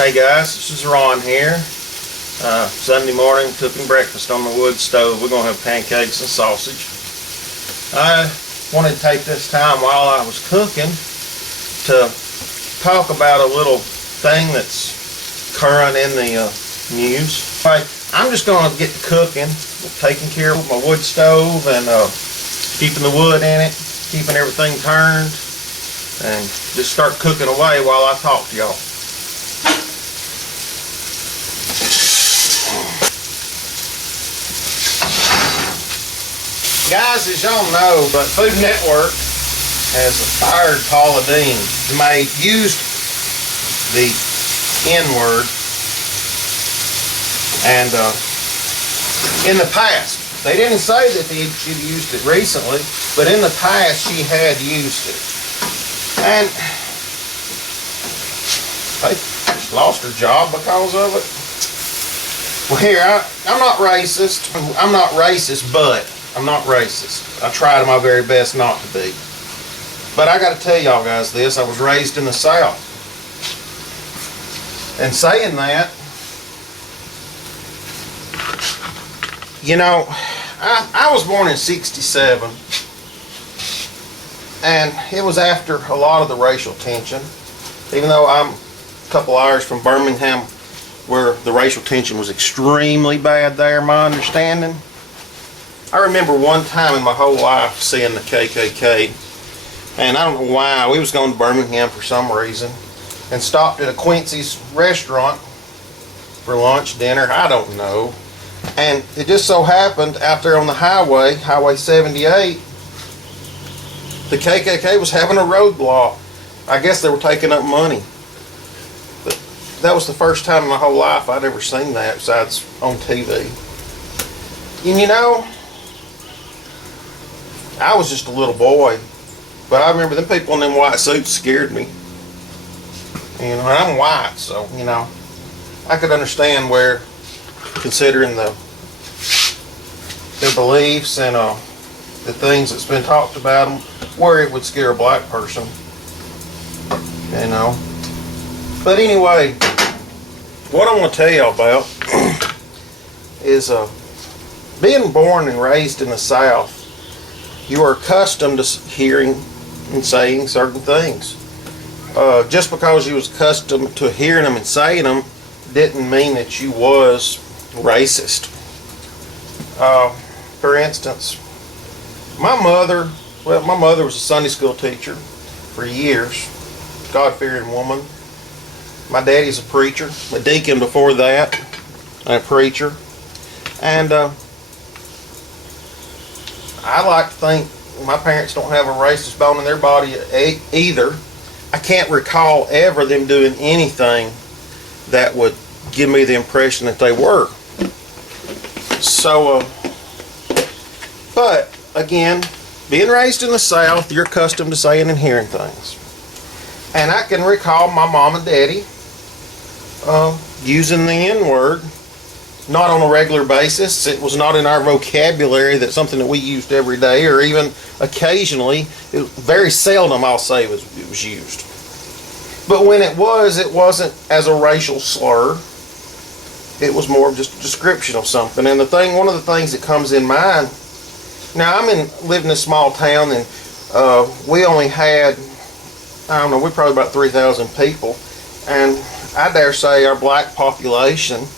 Hey guys, this is Ron here. Sunday morning, cooking breakfast on the wood stove. We're going to have pancakes and sausage. I wanted to take this time while I was cooking to talk about a little thing that's current in the news. I'm just going to get to cooking, taking care of my wood stove and keeping the wood in it, keeping everything turned, and just start cooking away while I talk to y'all. Guys, as y'all know, but Food Network has fired Paula Deen, used the N-word, and in the past, they didn't say that she'd used it recently, but in the past she had used it. And she lost her job because of it. Well, here, I'm not racist. I'm not racist, but I'm not racist. I tried my very best not to be. But I got to tell y'all guys this. I was raised in the South. And saying that, you know, I was born in '67. And it was after a lot of the racial tension. Even though I'm a couple hours from Birmingham, where the racial tension was extremely bad there, my understanding. I remember one time in my whole life seeing the KKK, and I don't know why. We was going to Birmingham for some reason and stopped at a Quincy's restaurant for lunch, dinner, I don't know. And it just so happened out there on the highway, Highway 78, the KKK was having a roadblock. I guess they were taking up money. But that was the first time in my whole life I'd ever seen that besides on TV. And you know, I was just a little boy, but I remember them people in them white suits scared me. You know, and I'm white, so, you know, I could understand where, considering their beliefs and the things that's been talked about them, where it would scare a black person, you know. But anyway, what I want to tell y'all about is being born and raised in the South. You are accustomed to hearing and saying certain things. Just because you was accustomed to hearing them and saying them didn't mean that you was racist. For instance, my mother was a Sunday school teacher for years, God-fearing woman. My daddy's a preacher, a deacon before that, and a preacher. And I like to think my parents don't have a racist bone in their body either. I can't recall ever them doing anything that would give me the impression that they were. So, but again, being raised in the South, you're accustomed to saying and hearing things. And I can recall my mom and daddy using the N-word. Not on a regular basis. It was not in our vocabulary. That's something that we used every day, or even occasionally. Very seldom, I'll say, it was used. But when it wasn't as a racial slur. It was more of just a description of something. And one of the things that comes in mind. Now, live in a small town, and we only had, I don't know, we're probably about 3,000 people, and I dare say our black population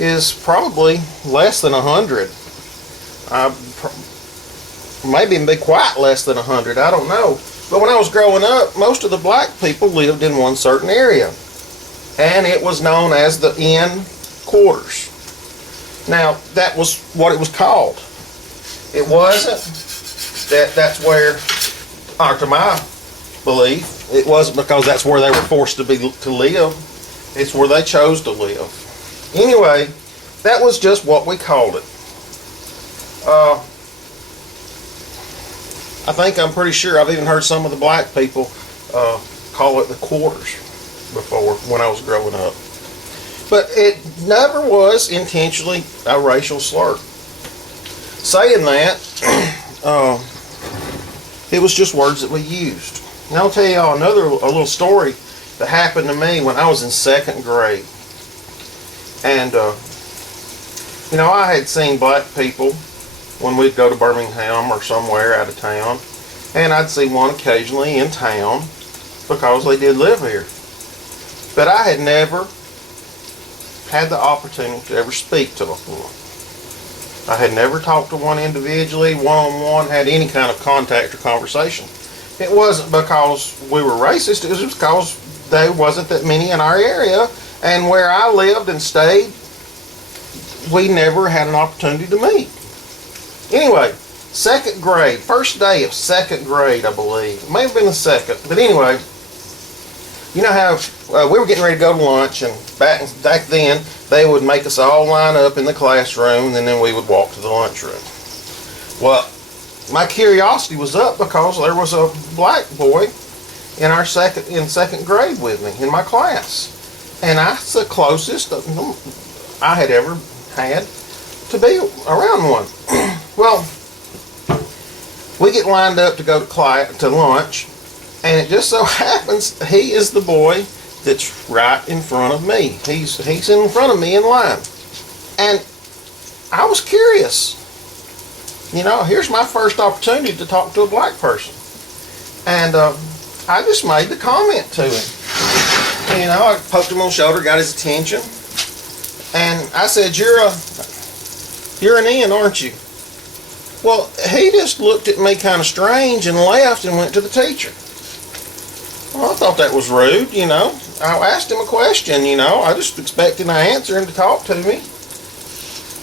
is probably less than 100. Maybe be quite less than 100, I don't know. But when I was growing up, most of the black people lived in one certain area. And it was known as the N quarters. Now, that was what it was called. It wasn't that's where, or to my belief, it wasn't because that's where they were forced to live. It's where they chose to live. Anyway, that was just what we called it. I'm pretty sure I've even heard some of the black people call it the quarters before when I was growing up. But it never was intentionally a racial slur. Saying that, it was just words that we used. And I'll tell y'all a little story that happened to me when I was in 2nd grade. And, you know, I had seen black people when we'd go to Birmingham or somewhere out of town. And I'd see one occasionally in town because they did live here. But I had never had the opportunity to ever speak to one. I had never talked to one individually, one-on-one, had any kind of contact or conversation. It wasn't because we were racist, it was because there wasn't that many in our area, and where I lived and stayed, we never had an opportunity to meet. Anyway, 2nd grade, first day of 2nd grade, I believe. It may have been the 2nd, but anyway, you know how we were getting ready to go to lunch, and back then, they would make us all line up in the classroom, and then we would walk to the lunchroom. Well, my curiosity was up because there was a black boy in 2nd grade with me in my class, and that's the closest I had ever had to be around one. Well, we get lined up to go to lunch, and it just so happens he is the boy that's right in front of me. He's in front of me in line, and I was curious. You know, here's my first opportunity to talk to a black person, and I just made the comment to him. You know, I poked him on the shoulder, got his attention, and I said, "You're an Ian, aren't you?" Well, he just looked at me kind of strange and left and went to the teacher. Well, I thought that was rude, you know. I asked him a question, you know. I just expected an answer him to talk to me.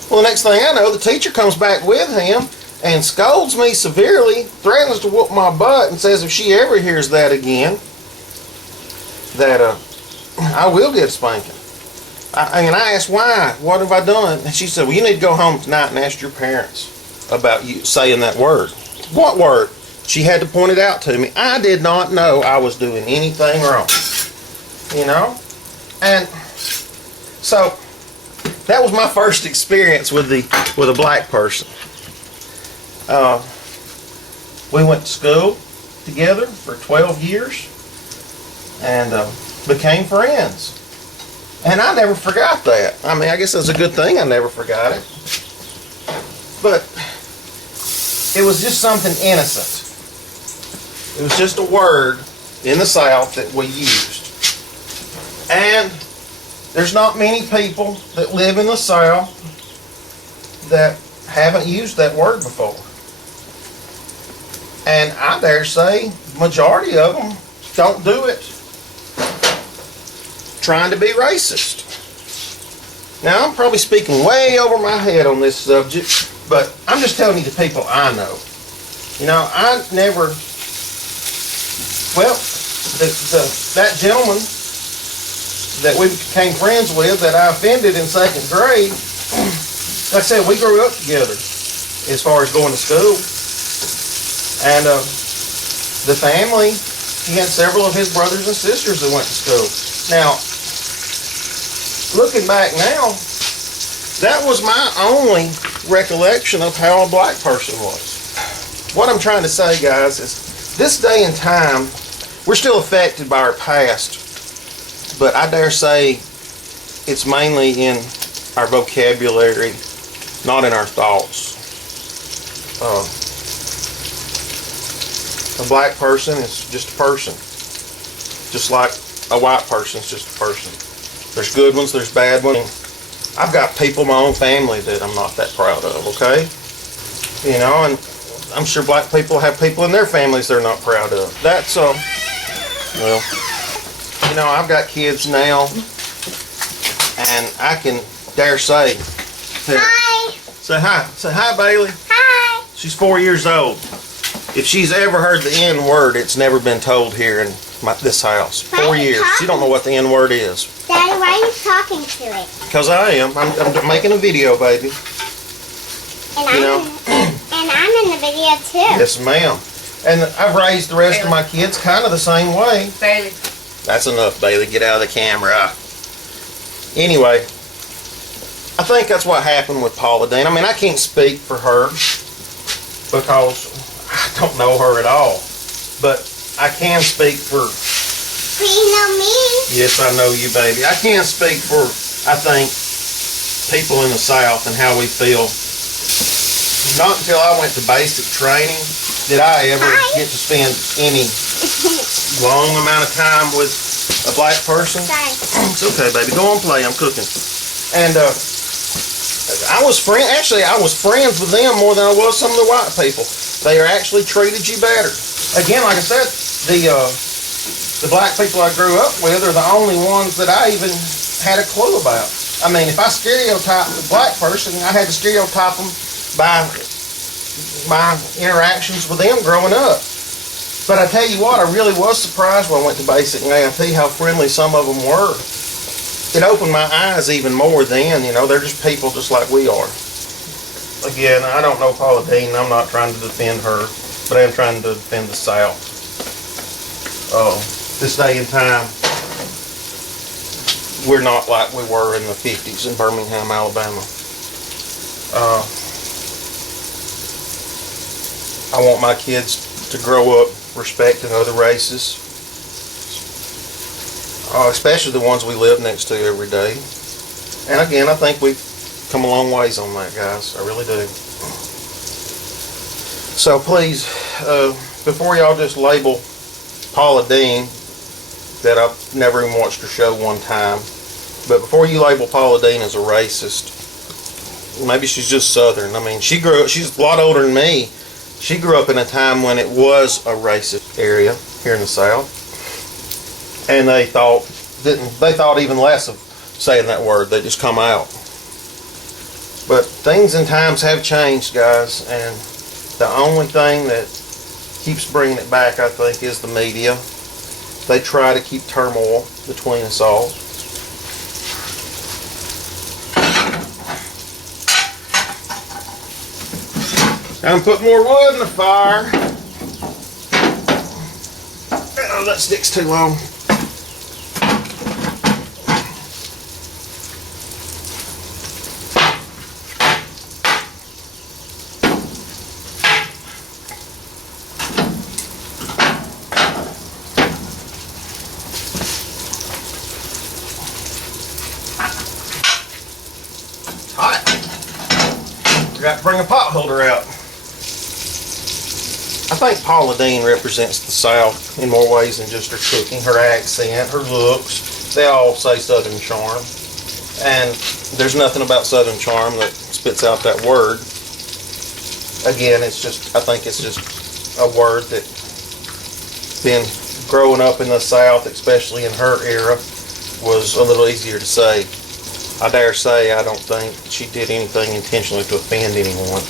Well, the next thing I know, the teacher comes back with him and scolds me severely, threatens to whoop my butt, and says if she ever hears that again, that I will get a spanking. And I asked why, what have I done? And she said, well, you need to go home tonight and ask your parents about you saying that word. What word? She had to point it out to me. I did not know I was doing anything wrong, you know? And so that was my first experience with a black person. We went to school together for 12 years and became friends. And I never forgot that. I mean, I guess that's a good thing I never forgot it. But it was just something innocent. It was just a word in the South that we used. And there's not many people that live in the South that haven't used that word before. And I dare say majority of them don't do it trying to be racist. Now, I'm probably speaking way over my head on this subject, but I'm just telling you the people I know. You know, I never, well, that gentleman that we became friends with that I offended in 2nd grade, like I said, we grew up together as far as going to school. And the family, he had several of his brothers and sisters that went to school. Now, looking back now, that was my only recollection of how a black person was. What I'm trying to say, guys, is this day and time, we're still affected by our past, but I dare say it's mainly in our vocabulary, not in our thoughts. A black person is just a person, just like a white person is just a person. There's good ones, there's bad ones. I've got people in my own family that I'm not that proud of, okay? You know, and I'm sure black people have people in their families they're not proud of. That's, well, you know, I've got kids now, and I can dare say, Hi. Say hi. Say hi, Bailey. Hi. She's 4 years old. If she's ever heard the N word, it's never been told here in this house. 4 years. She don't know what the N word is. Daddy, why are you talking to it? Because I am. I'm making a video, baby. And You know? I'm in the video too. Yes, ma'am. And I've raised the rest of my kids kind of the same way. Bailey. That's enough, Bailey. Get out of the camera. Anyway, I think that's what happened with Paula, Deen. I mean, I can't speak for her because I don't know her at all. But I can speak for But you know me. Yes, I know you, baby. I can't speak for, I think, people in the South and how we feel. Not until I went to basic training did I ever get to spend any long amount of time with a black person. Sorry. It's okay, baby. Go on, play. I'm cooking. And I was friends with them more than I was some of the white people. They actually treated you better. Again, like I said, the black people I grew up with are the only ones that I even had a clue about. I mean, if I stereotyped a black person, I had to stereotype them by my interactions with them growing up. But I tell you what, I really was surprised when I went to basic and AIT how friendly some of them were. It opened my eyes even more then, you know, they're just people just like we are. Again, I don't know Paula Deen, I'm not trying to defend her, but I am trying to defend the South. This day and time, we're not like we were in the 50s in Birmingham, Alabama. I want my kids to grow up respecting other races, especially the ones we live next to every day. And again, I think we've come a long ways on that, guys. I really do. So please, before y'all just label Paula Deen, that I've never even watched her show one time, but before you label Paula Deen as a racist, maybe she's just Southern. I mean, she's a lot older than me. She grew up in a time when it was a racist area here in the South, and they thought even less of saying that word. They just come out. But things and times have changed, guys, and the only thing that keeps bringing it back, I think, is the media. They try to keep turmoil between us all. I'm put more wood in the fire. Oh, that stick's too long. It's hot. Forgot to bring a pot holder out. I think Paula Deen represents the South in more ways than just her cooking, her accent, her looks. They all say Southern charm. And there's nothing about Southern charm that spits out that word. Again, I think it's just a word that been growing up in the South, especially in her era, was a little easier to say. I dare say I don't think she did anything intentionally to offend anyone.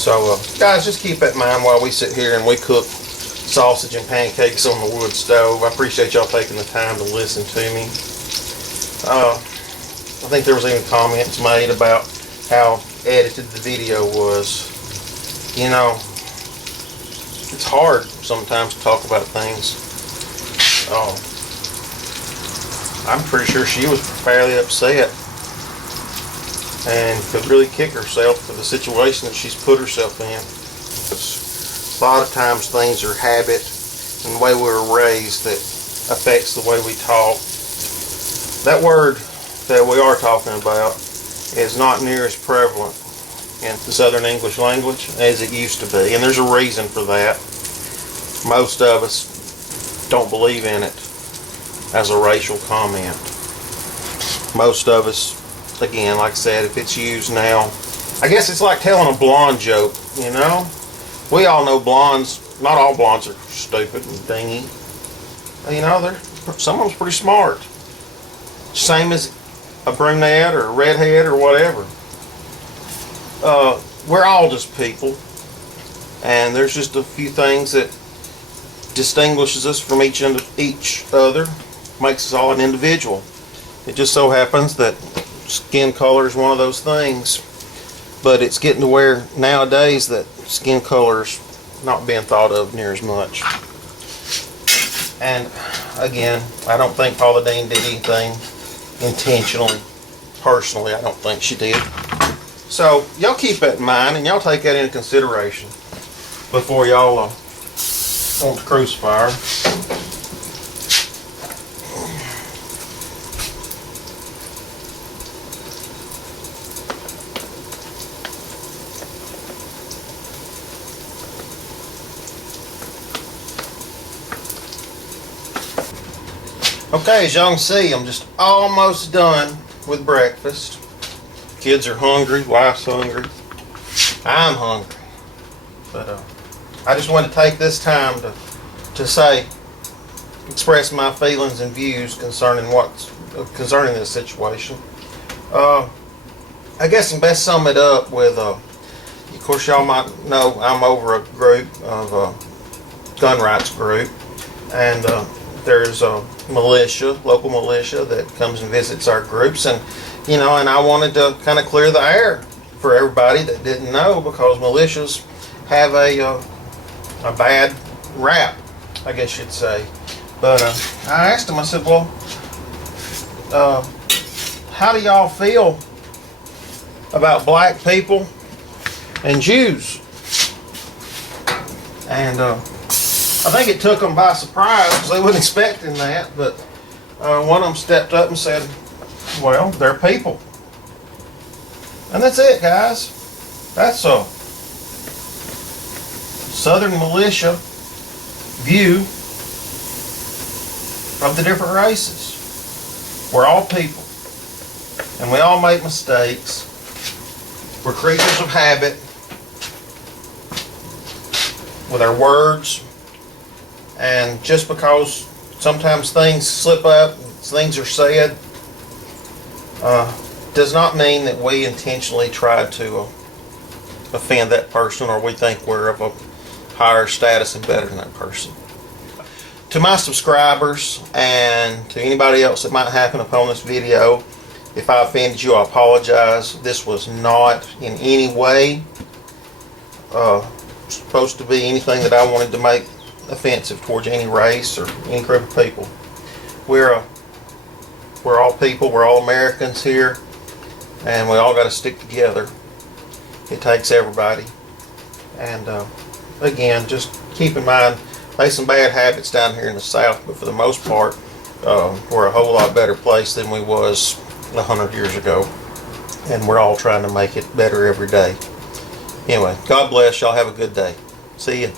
So, guys, just keep that in mind while we sit here and we cook sausage and pancakes on the wood stove. I appreciate y'all taking the time to listen to me. I think there was even comments made about how edited the video was. You know, it's hard sometimes to talk about things. I'm pretty sure she was fairly upset and could really kick herself for the situation that she's put herself in. A lot of times things are habit and the way we were raised that affects the way we talk. That word that we are talking about is not near as prevalent in the Southern English language as it used to be, and there's a reason for that. Most of us don't believe in it as a racial comment. Most of us, again, like I said, if it's used now, I guess it's like telling a blonde joke, you know? We all know blondes, not all blondes are stupid and dingy. You know, some of them's pretty smart. Same as a brunette or a redhead or whatever. We're all just people, and there's just a few things that distinguishes us from each other, makes us all an individual. It just so happens that skin color is one of those things, but it's getting to where nowadays that skin color's not being thought of near as much. And again, I don't think Paula Deen did anything intentionally. Personally, I don't think she did. So y'all keep that in mind and y'all take that into consideration before y'all want to crucify her. Okay, as y'all can see, I'm just almost done with breakfast. Kids are hungry, wife's hungry, I'm hungry. But I just want to take this time to express my feelings and views concerning this situation. I guess I'm best sum it up with, of course y'all might know I'm over a group of gun rights group, and there's a local militia that comes and visits our groups, and I wanted to kind of clear the air for everybody that didn't know, because militias have a bad rap, I guess you'd say. But I asked them, I said, well, how do y'all feel about black people and Jews? And I think it took them by surprise, because they weren't expecting that. But one of them stepped up and said, well, they're people. And that's it, guys. That's a Southern militia view of the different races. We're all people, and we all make mistakes. We're creatures of habit with our words, and just because sometimes things slip up, things are said, does not mean that we intentionally try to offend that person, or we think we're of a higher status and better than that person. To my subscribers and to anybody else that might happen upon this video, if I offended you, I apologize. This was not in any way supposed to be anything that I wanted to make offensive towards any race or any group of people. We're all people, we're all Americans here, and we all got to stick together. It takes everybody. And again, just keep in mind, there's some bad habits down here in the South, but for the most part, we're a whole lot better place than we was 100 years ago. And we're all trying to make it better every day. Anyway, God bless. Y'all have a good day. See ya.